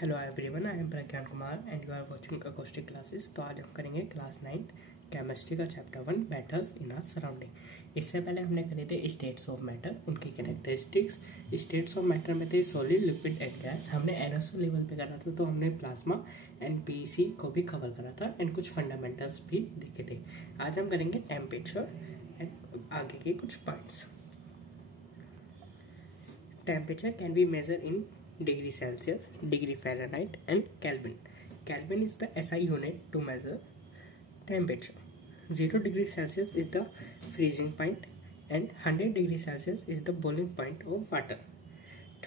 Hello everyone, I am Pragyan Kumar and you are watching acoustic classes. तो आज हम करेंगे क्लास 9 केमिस्ट्री का chapter 1 matters in our surrounding. इससे पहले हमने करे थे स्टेट्स ऑफ मैटर, उनकी कैरेक्टरिस्टिक्स। स्टेट्स ऑफ मैटर में थे सॉलिड, लिक्विड एंड गैस। हमने एरोसोल लेवल पे करा था, तो हमने प्लाज्मा एंड पीईसी को भी कवर करा था एंड कुछ फंडामेंटल्स भी देखे थे। आज हम करेंगे टेम्परेचर एंड आगे के कुछ points. Temperature can be measured in degree Celsius, degree Fahrenheit and Kelvin. Kelvin is the SI unit to measure temperature. 0 degree Celsius is the freezing point and 100 degree Celsius is the boiling point of water.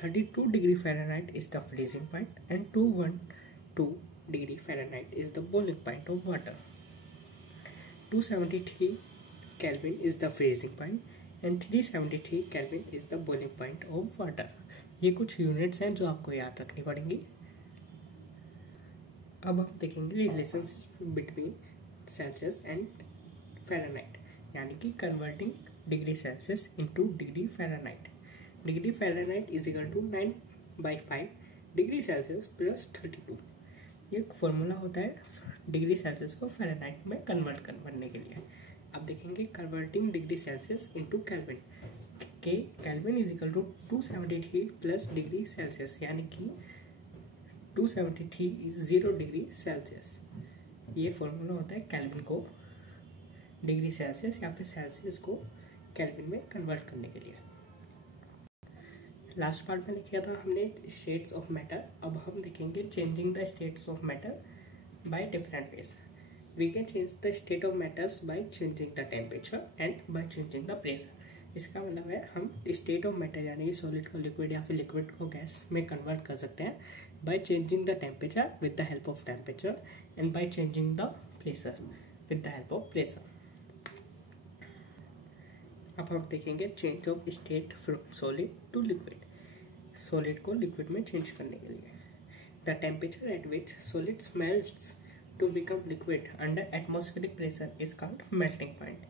32 degree Fahrenheit is the freezing point and 212 degree Fahrenheit is the boiling point of water. 273 Kelvin is the freezing point and 373 kelvin is the boiling point of water. ये कुछ units हैं जो आपको याद रखनी पड़ेंगी। अब हम देखेंगे relationship between Celsius and Fahrenheit, यानी कि converting degree Celsius into degree Fahrenheit. Degree Fahrenheit is equal to 9/5 degree Celsius plus 32। ये एक फॉर्मूला होता है डिग्री सेल्सियस को फ़ारेनहाइट में कन्वर्ट करने के लिए। अब देखेंगे converting degree Celsius into kelvin. Kelvin is equal to 273 plus degree Celsius, यानी कि 273 इज 0 डिग्री सेल्सियस। ये फॉर्मूला होता है केल्विन को डिग्री सेल्सियस या फिर सेल्सियस को केल्विन में कन्वर्ट करने के लिए। लास्ट पार्ट में लिखा था हमने स्टेट्स ऑफ मैटर। अब हम देखेंगे changing the states of matter by different ways. We can change the state of matters by changing the temperature and by changing the pressure. इसका मतलब है हम state of matter यानी कि सॉलिड को लिक्विड या फिर लिक्विड को गैस में कन्वर्ट कर सकते हैं by changing the temperature with the help of temperature and by changing the pressure with the help of pressure. अब हम देखेंगे change of state from solid to liquid. Solid को लिक्विड में चेंज करने के लिए the temperature at which solid melts to become liquid under atmospheric pressure is called melting point,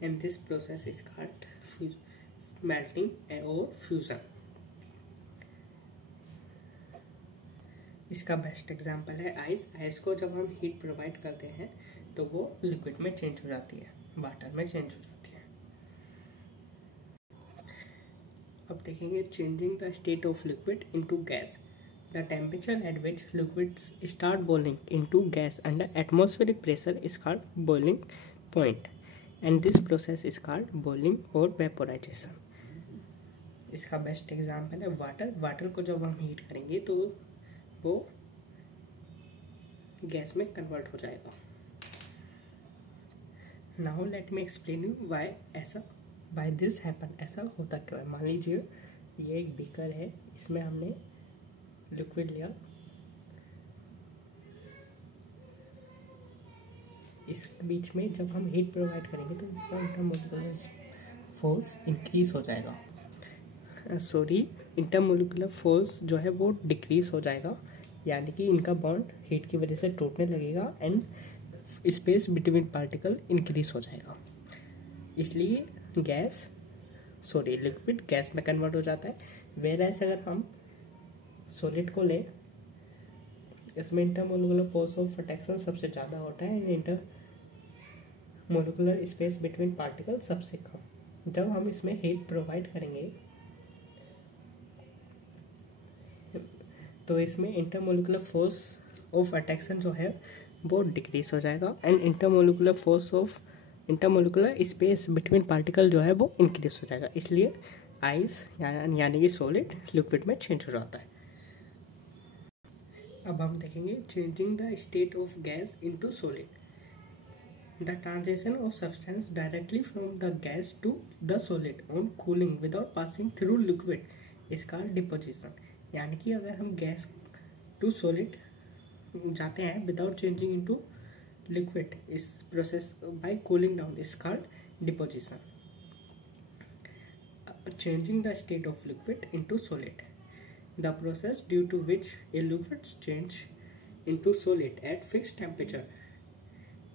and this process is called melting or fusion. इसका best example है ice. Ice को जब हम हीट प्रोवाइड करते हैं तो वो लिक्विड में चेंज हो जाती है, वाटर में चेंज हो जाती है। अब देखेंगे changing the state of liquid into gas. The temperature at which liquids start boiling into gas under atmospheric pressure is called boiling point, and this process is called boiling or vaporization. इसका best example है water. Water को जब हम heat करेंगे तो वो gas में convert हो जाएगा। Now let me explain you why ऐसा बाय दिस हैपन, ऐसा होता क्यों है। मान लीजिए ये एक बीकर है, इसमें हमने लिक्विड लिया, इस बीच में जब हम हीट प्रोवाइड करेंगे तो इसका इंटरमोलिकुलर फोर्स इंक्रीज हो जाएगा, इंटरमोलिकुलर फोर्स जो है वो डिक्रीज हो जाएगा, यानी कि इनका बॉन्ड हीट की वजह से टूटने लगेगा and space between particle increase हो जाएगा। इसलिए लिक्विड गैस में कन्वर्ट हो जाता है। वेराइज अगर हम सॉलिड को ले, इसमें इंटरमोलिकुलर फोर्स ऑफ अट्रैक्शन सबसे ज़्यादा होता है, इंटरमोलिकुलर स्पेस बिटवीन पार्टिकल सबसे कम। जब हम इसमें हीट प्रोवाइड करेंगे तो इसमें इंटरमोलिकुलर फोर्स ऑफ अट्रैक्शन जो है वो डिक्रीज हो जाएगा and intermolecular space between particle जो है वो इंक्रीज हो जाएगा। इसलिए आइस यानी कि सॉलिड लिक्विड में चेंज हो जाता है। अब हम देखेंगे changing the state of gas into solid. The transition of substance directly from the gas to the solid on cooling without passing through liquid is called deposition. यानी कि अगर हम गैस टू सॉलिड जाते हैं विदाउट चेंजिंग इनटू लिक्विड, इस process by cooling down is called deposition. Changing the state of liquid into solid, the process due to which a liquid change into solid at fixed temperature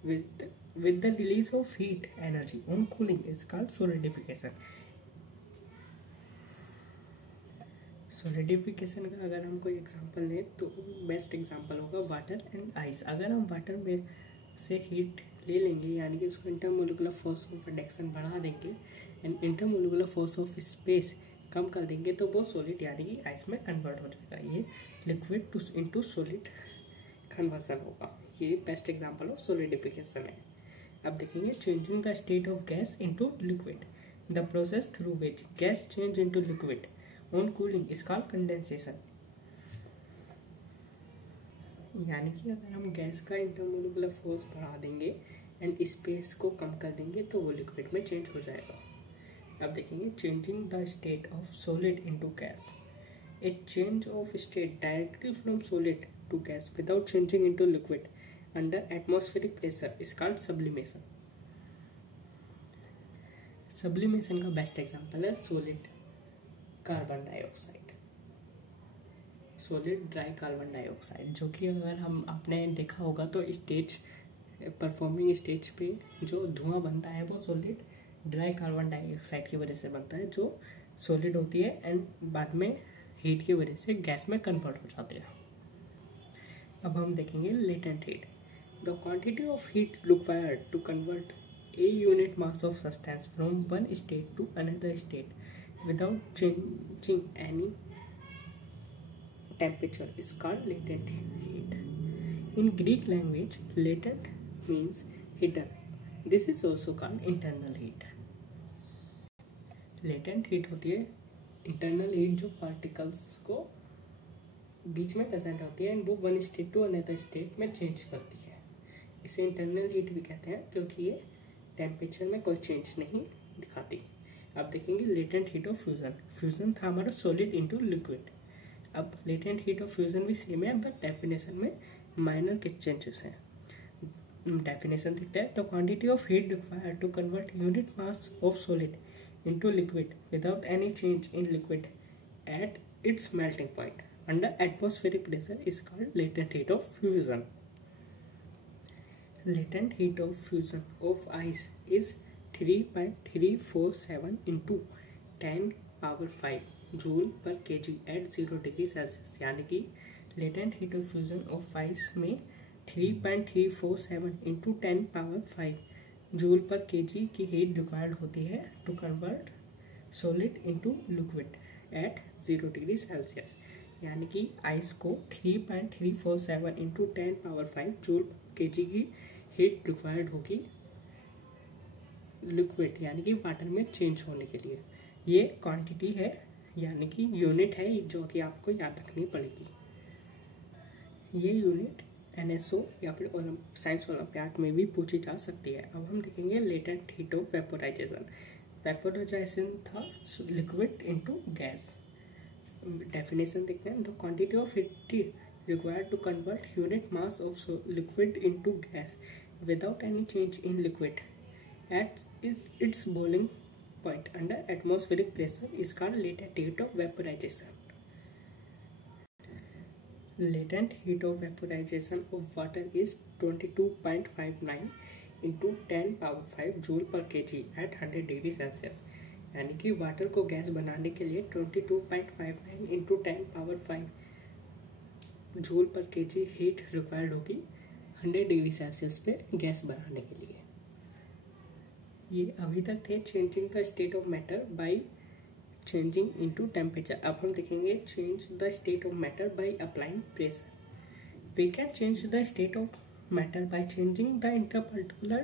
with the release of heat energy on cooling is called solidification. Solidification का अगर हम कोई example लें तो best example होगा water and ice. अगर हम water में से हीट ले लेंगे यानी कि उसको इंटरमोलिकुलर फोर्स ऑफ रिडक्शन बढ़ा देंगे and intermolecular force of space कम कर देंगे तो वो सॉलिड यानी कि आइस में कन्वर्ट हो जाएगा। ये liquid to into solid conversion होगा। ये बेस्ट एग्जांपल ऑफ सॉलिडिफिकेशन है। अब देखेंगे changing the state of gas into liquid, the process through which gas change into liquid on cooling is called condensation. यानी कि अगर हम गैस का इंटरमोलिकुलर फोर्स बढ़ा देंगे एंड स्पेस को कम कर देंगे तो वो लिक्विड में चेंज हो जाएगा। अब देखेंगे changing the state of solid into gas, a change of state directly from solid to gas without changing into liquid under atmospheric pressure is called sublimation. Sublimation का बेस्ट एग्जांपल है solid carbon dioxide, solid dry carbon dioxide, जो कि अगर हम आपने देखा होगा तो स्टेज परफॉर्मिंग स्टेज पे जो धुआं बनता है वो सॉलिड ड्राई कार्बन डाइऑक्साइड की वजह से बनता है, जो सॉलिड होती है एंड बाद में हीट की वजह से गैस में कन्वर्ट हो जाते हैं। अब हम देखेंगे latent heat, the quantity of heat required to convert a unit mass of substance from one state to another state without changing any temperature is called latent heat. In Greek language, latent means hidden. This is also called internal heat. Latent heat होती है internal heat जो particles को बीच में present होती है and वो one state to another state में change करती है। इसे इंटरनल हीट भी कहते हैं क्योंकि ये टेम्परेचर में कोई चेंज नहीं दिखाती। अब देखेंगे latent heat of fusion. Fusion था हमारा सॉलिड इनटू लिक्विड। अब लेटेंट हीट ऑफ फ्यूजन भी सेम है बट डेफिनेशन में माइनर के चेंजेस हैं। डेफिनेशन दिखता है, the quantity of heat required to convert unit mass of solid into liquid without any change in liquid at its melting point under atmospheric pressure is called latent heat of fusion. Latent heat of fusion of ice is 3.347 into 10 power 5 joule per kg at 0 degree Celsius। यानी कि latent heat of fusion of ice में 3.347 into 10 power 5 joule per kg की heat required होती है to convert solid into liquid at 0 degree Celsius. यानी कि ice को 3.347 into 10 power 5 joule per kg की हीट रिक्वायर्ड होगी लिक्विड यानी कि वाटर में चेंज होने के लिए। ये क्वांटिटी है यानी कि यूनिट है जो कि आपको याद रखनी पड़ेगी। ये यूनिट NSO या फिर साइंस ओलंपियाड में भी पूछी जा सकती है। अब हम देखेंगे latent heat of vaporisation. Vaporisation था लिक्विड इनटू गैस। डेफिनेशन देखते हैं, the quantity of heat required to convert unit mass of liquid into gas without any change in liquid at its boiling point under atmospheric pressure is called latent heat of vaporization. Latent heat of vaporization of water is 22.59 into 10 power 5 joule per kg at 100 degree Celsius। यानी कि water को gas बनाने के लिए 22.59 into 10 power 5 joule पर KG heat required होगी 100 degree Celsius पे gas बनाने के लिए। ये अभी तक थे changing the state of matter by changing into temperature. अब हम देखेंगे change the state of matter by applying pressure. We can change the state of matter by changing the interparticular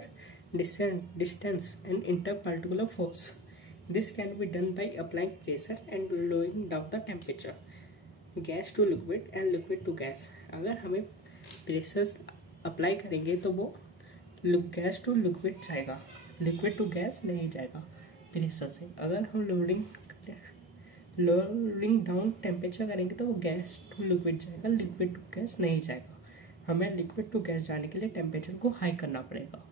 distance and interparticular force. This can be done by applying pressure and lowing down the temperature. Gas to liquid and liquid to gas. अगर हमें pressure apply करेंगे तो वो gas to liquid जाएगा, liquid to gas नहीं जाएगा pressure से। अगर हम लोअरिंग डाउन टेम्परेचर करेंगे तो वो गैस टू लिक्विड जाएगा, लिक्विड टू गैस नहीं जाएगा। हमें लिक्विड टू गैस जाने के लिए टेम्परेचर को हाई करना पड़ेगा।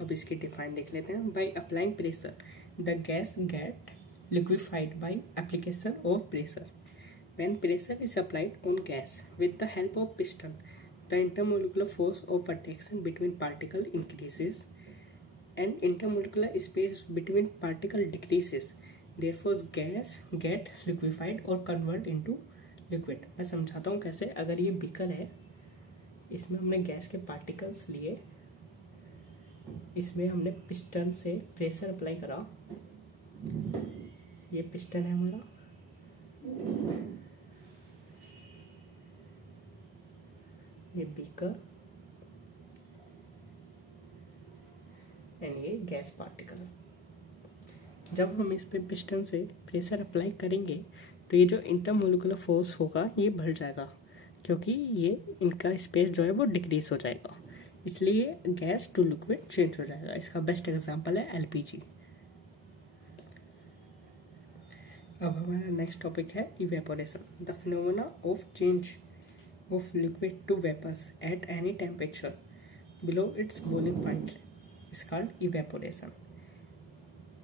अब इसकी डिफाइन देख लेते हैं। By applying pressure the gas get liquefied by application of pressure. When pressure is applied on gas with the help of piston, the intermolecular force of attraction between particles increases and intermolecular space between particles decreases. Therefore gas get liquefied और convert into liquid. मैं समझाता हूँ कैसे। अगर ये beaker है, इसमें हमने गैस के पार्टिकल्स लिए, इसमें हमने पिस्टन से प्रेशर अप्लाई करा, ये पिस्टन है हमारा, ये बीकर एंड ये गैस पार्टिकल। जब हम इस पे पिस्टन से प्रेशर अप्लाई करेंगे तो ये जो इंटरमोलिकुलर फोर्स होगा ये बढ़ जाएगा, क्योंकि ये इनका स्पेस जो है वो डिक्रीज हो जाएगा, इसलिए गैस टू लिक्विड चेंज हो जाएगा। इसका बेस्ट एग्जांपल है एलपीजी। अब हमारा नेक्स्ट टॉपिक है evaporation. The phenomena of change of liquid to vapours at any temperature below its boiling point is called evaporation.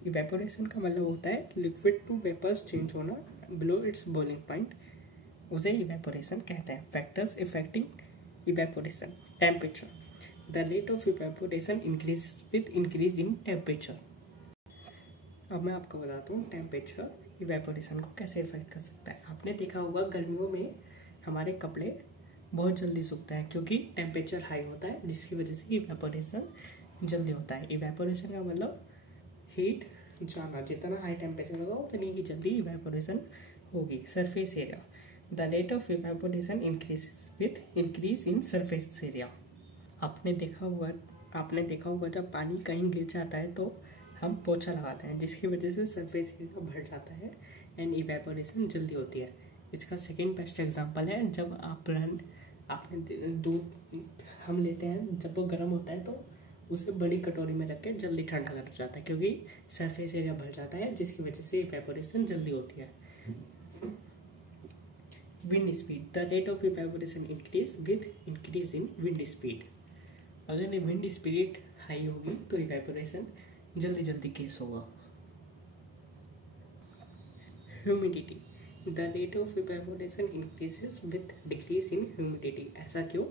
Evaporation का मतलब होता है लिक्विड टू वेपर्स चेंज होना बिलो इट्स बॉइलिंग पॉइंट, उसे evaporation कहते हैं। Factors affecting evaporation: temperature, the rate of evaporation increase with increase in temperature. अब मैं आपको बताता हूँ टेम्परेचर इवेपोरेशन को कैसे इफेक्ट कर सकता है। आपने देखा होगा गर्मियों में हमारे कपड़े बहुत जल्दी सूखते हैं क्योंकि टेम्परेचर हाई होता है, जिसकी वजह से इवेपोरेशन जल्दी होता है। इवेपोरेशन का मतलब हीट जाना, जितना हाई टेम्परेचर होगा उतनी ही जल्दी इवेपोरेशन होगी। Surface area, the rate of evaporation increase with increase in surface area. आपने देखा होगा जब पानी कहीं गिर जाता है तो हम पोछा लगाते हैं, जिसकी वजह से सरफेस एरिया बढ़ जाता है एंड इवेपोरेशन जल्दी होती है। इसका सेकेंड बेस्ट एग्जांपल है जब आपने दूध हम लेते हैं, जब वो गर्म होता है तो उसे बड़ी कटोरी में रख के जल्दी ठंडा कर जाता है, क्योंकि सरफेस एरिया बढ़ जाता है, जिसकी वजह से इवेपोरेशन जल्दी होती है। Wind speed, the rate of evaporation increase with increase in wind speed. अगर विंड स्पीड हाई होगी तो इवेपोरेशन जल्दी जल्दी केस होगा। Humidity, the rate of evaporation increases with decrease in humidity. ऐसा क्यों?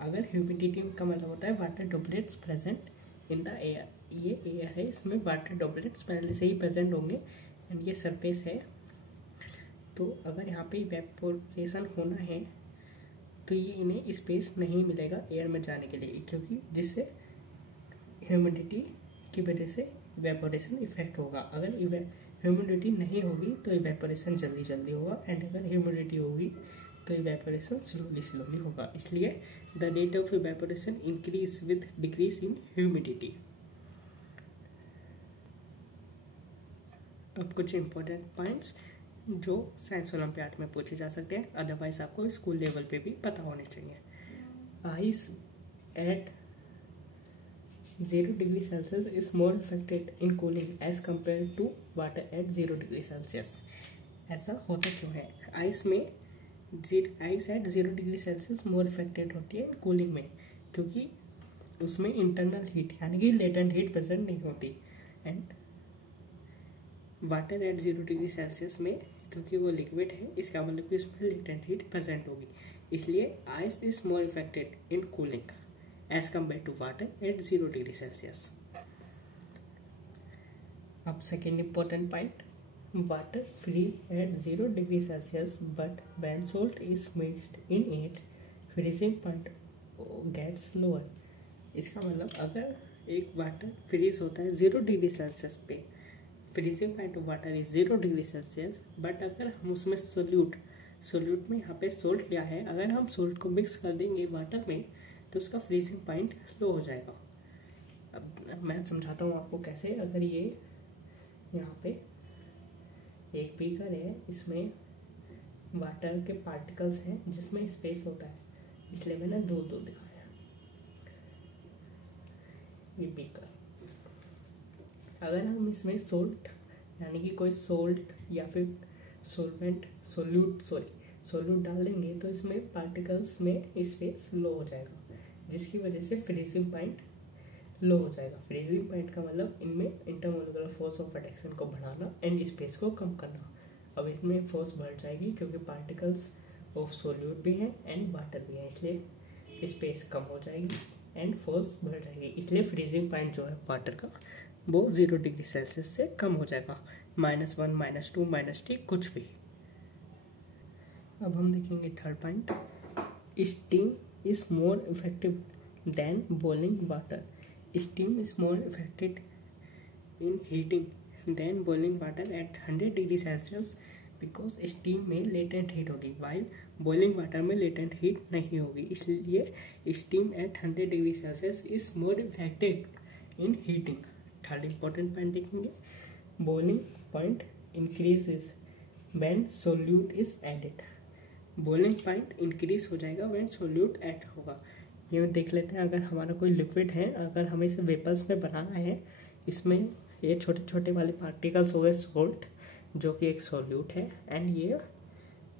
अगर ह्यूमिडिटी का मतलब होता है water droplets present in the air. ये एयर है, इसमें वाटर ड्रॉपलेट्स पहले से ही प्रेजेंट होंगे एंड ये सरफेस है। तो अगर यहाँ पे इवेपोरेशन होना है तो ये इन्हें स्पेस नहीं मिलेगा एयर में जाने के लिए, क्योंकि जिससे ह्यूमिडिटी की वजह से इवेपोरेशन इफेक्ट होगा। अगर ह्यूमिडिटी नहीं होगी तो इवेपोरेशन जल्दी जल्दी होगा, एंड अगर ह्यूमिडिटी होगी तो इवेपोरेशन स्लोली होगा। इसलिए the rate of evaporation increase with decrease in humidity. अब कुछ इंपॉर्टेंट पॉइंट्स जो साइंस ओलंपियाड में पूछे जा सकते हैं, अदरवाइज आपको स्कूल लेवल पे भी पता होने चाहिए। Ice at 0 degree Celsius is more effected in cooling as compare to water at 0 degree Celsius. ऐसा होता क्यों है? Ice at 0 degree Celsius more effected होती है कूलिंग में, क्योंकि उसमें इंटरनल हीट यानी कि लेटेंट हीट प्रेजेंट नहीं होती, and water at 0 degree Celsius में क्योंकि वो लिक्विड है, इसका मतलब कि उसमें लेटेंट हीट प्रेजेंट होगी, इसलिए ice is more effected in cooling as compare to water at 0 degree Celsius. अब second important point, water freeze at 0 degree Celsius, but when salt is mixed in it, freezing point gets lower। इसका मतलब अगर एक water freeze होता है 0 degree Celsius पे, freezing point of water is 0 degree Celsius, but अगर हम उसमें सोल्यूट में यहाँ पे सोल्ट लिया है, अगर हम सोल्ट को मिक्स कर देंगे वाटर में तो उसका फ्रीजिंग पॉइंट लो हो जाएगा। अब मैं समझाता हूँ आपको कैसे। अगर ये यहाँ पे एक बीकर है, इसमें वाटर के पार्टिकल्स हैं जिसमें स्पेस होता है, इसलिए मैंने दो दिखाया। ये बीकर, अगर हम इसमें सोल्ट यानी कि कोई सोल्ट या फिर सोल्यूट डाल देंगे तो इसमें पार्टिकल्स में स्पेस लो हो जाएगा, जिसकी वजह से फ्रीजिंग पॉइंट लो हो जाएगा। फ्रीजिंग पॉइंट का मतलब इनमें इंटरमोलिकुलर फोर्स ऑफ अट्रैक्शन को बढ़ाना एंड स्पेस को कम करना। अब इसमें फोर्स बढ़ जाएगी क्योंकि पार्टिकल्स ऑफ सोल्यूट भी हैं एंड वाटर भी है, इसलिए स्पेस कम हो जाएगी एंड फोर्स बढ़ जाएगी, इसलिए फ्रीजिंग पॉइंट जो है वाटर का वो 0 डिग्री सेल्सियस से कम हो जाएगा। -1 -2 -3 कुछ भी। अब हम देखेंगे third point, steam is more effective than boiling water. Steam is more effective in heating than boiling water at 100 degree Celsius because steam में लेटेंट हीट होगी वाइल बॉइलिंग वाटर में लेटेंट हीट नहीं होगी, इसलिए steam at 100 degree Celsius is more effective in heating. Third important point देखेंगे, boiling point increases when solute is added. Boiling point increase हो जाएगा when solute add होगा। ये देख लेते हैं, अगर हमारा कोई लिक्विड है, अगर हमें इसे वेपर्स में बनाना है, इसमें ये छोटे छोटे वाले पार्टिकल्स हो गए सोल्ट जो कि एक सोल्यूट है, एंड ये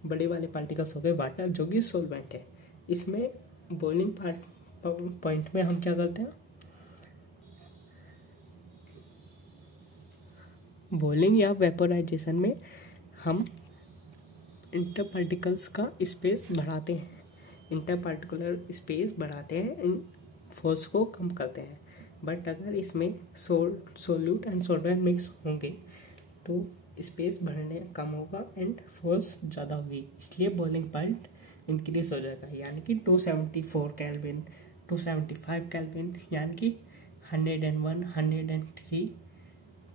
बड़े वाले पार्टिकल्स हो गए वाटर जो कि सोलवेंट है। इसमें बॉइलिंग पॉइंट में हम क्या करते हैं, बॉइलिंग या वेपोराइजेशन में हम इंटर पार्टिकल्स का स्पेस बढ़ाते हैं, इंटर पार्टिकुलर स्पेस बढ़ाते हैं, इन फोर्स को कम करते हैं। बट अगर इसमें सोल्यूट एंड सोल्वेंट मिक्स होंगे तो स्पेस बढ़ने कम होगा एंड फोर्स ज़्यादा होगी, इसलिए बॉइलिंग पॉइंट इंक्रीज हो जाएगा, यानी कि 274 केल्विन, 275 केल्विन, यानी कि 101, 103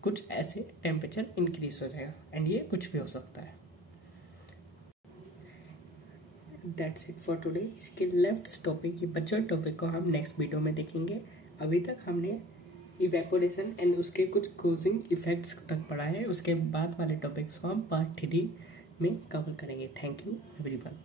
कुछ ऐसे टेम्परेचर इंक्रीज हो जाएगा, एंड ये कुछ भी हो सकता है। That's it for today. इसके लेफ्ट टॉपिक, ये बचा टॉपिक को हम नेक्स्ट वीडियो में देखेंगे। अभी तक हमने इवेपोरेशन एंड उसके कुछ क्रूजिंग इफेक्ट्स तक पढ़ा है, उसके बाद वाले टॉपिक्स को हम पार्ट 3 में कवर करेंगे। Thank you everyone.